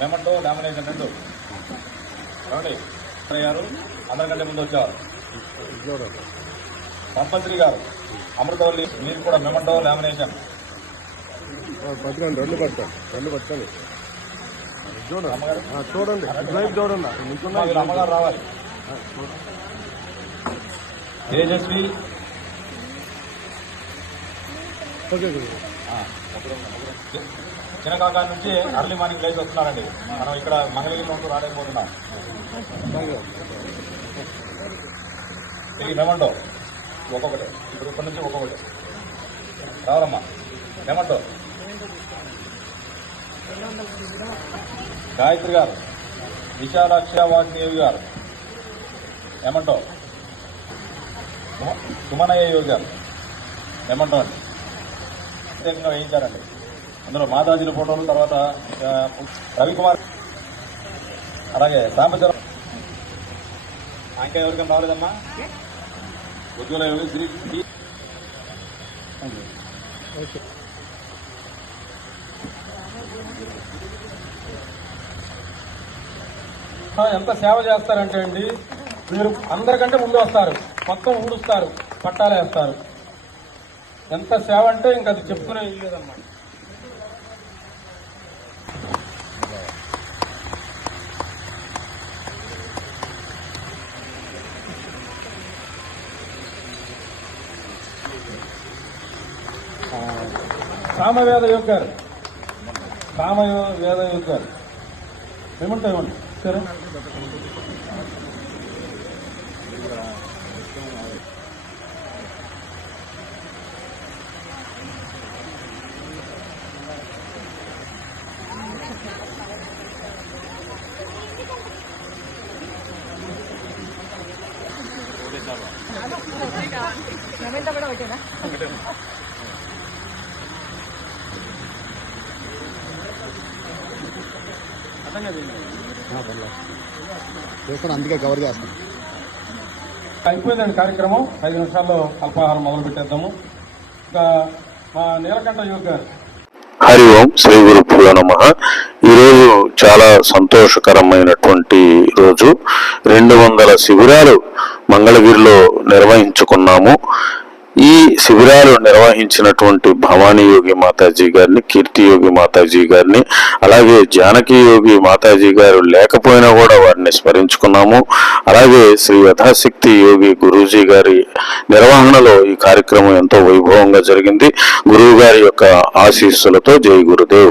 Memento lamination 2 ఏమండి గారు అందరికంటే ముందు వచ్చేవారు. కంపల్సరీ గారు అమృతవల్లి మీరు కూడా మెమంటో లామినేషన్ రెండు పట్టుకోండి చూడండి అమ్మగారు రావాలి. తేజస్వి చిన్నకాకా నుంచి అర్లీ మార్నింగ్ లైట్ వస్తున్నారండి. మనం ఇక్కడ మంగళగిరి నుండి రాలేకపోతున్నాం. ఇది మెమంటో ఒక్కొక్కటి ఇప్పుడు ఇక్కడి నుంచి ఒక్కొక్కటి రావాలమ్మా. మెమంటో గాయత్రి గారు, విశాలాక్ష వాగ్దేవి గారు మెమంటో, సుమనయ్య యోగి గారు మెమంటో అండి ప్రత్యేకంగా వేయించారండి. అందులో మాతాజీల ఫోటోలు, తర్వాత రవికుమార్, అలాగే సాంబచరం. ఇంకా ఎవరికైనా రాలేదమ్మా? ఉజ్వల యోగి శ్రీ ఎంత సేవ చేస్తారంటే అండి, మీరు అందరికంటే ముందు వస్తారు, మొత్తం ఊడుస్తారు, పట్టాలు వేస్తారు. ఎంత సేవ అంటే ఇంకా అది చెప్పుకునే లేదన్నమాట. సామవేద యోగ్ గారు, సామవేద యోగ్ గారు ఏమంటాయి సరే. కూడా పెట్టేనా అందుకే కవర్ చేస్తాం. అయిపోయిందండి కార్యక్రమం. 5 నిమిషాల్లో అల్పాహారం మొదలు పెట్టేద్దాము. ఇంకా మా నీలకంఠ యోగి గారు. హరి ఓం శ్రీ గురుభ్యో నమః. ఈరోజు చాలా సంతోషకరమైనటువంటి రోజు. 200 శిబిరాలు మంగళగిరిలో నిర్వహించుకున్నాము. ఈ శిబిరాలు నిర్వహించినటువంటి భవానీ యోగి మాతాజీ గారిని, కీర్తి యోగి మాతాజీ గారిని, అలాగే జానకి యోగి మాతాజీ గారు లేకపోయినా కూడా వారిని స్మరించుకున్నాము. అలాగే శ్రీ యథాశక్తి యోగి గురూజీ గారి నిర్వహణలో ఈ కార్యక్రమం ఎంతో వైభవంగా జరిగింది. గురువు గారి యొక్క ఆశీస్సులతో జై గురుదేవ్.